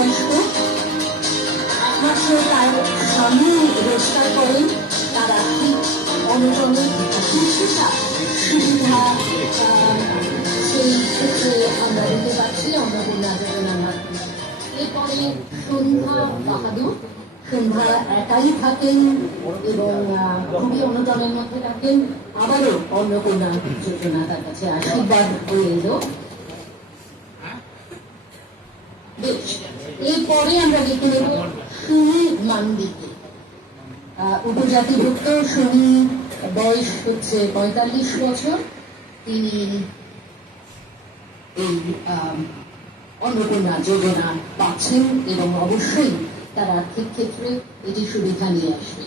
বয়স্ক, একমাত্র তার স্বামী রোজগার করেন, তার আর্থিক অনটনের কিছুটা সুবিধা সেই ক্ষেত্রে আমরা দিতে পারছি অন্নপূর্ণা যোজনার মাধ্যমে। এরপরে সন্ধ্যা বাহাদুর, সন্ধ্যা একাই থাকেন এবং খুবই অনটনের মধ্যে থাকেন, আবারও অন্নপূর্ণা যোজনা তার কাছে আশীর্বাদ হয়ে এলো। এরপরে আমরা দেখে নেব সুমি মান্ডিকে, উপজাতিভুক্ত। সুমি বয়স হচ্ছে 45 বছর। তিনি এই অন্নপূর্ণা যোজনা পাচ্ছেন এবং অবশ্যই তার আর্থিক ক্ষেত্রে এটি সুবিধা নিয়ে আসবে।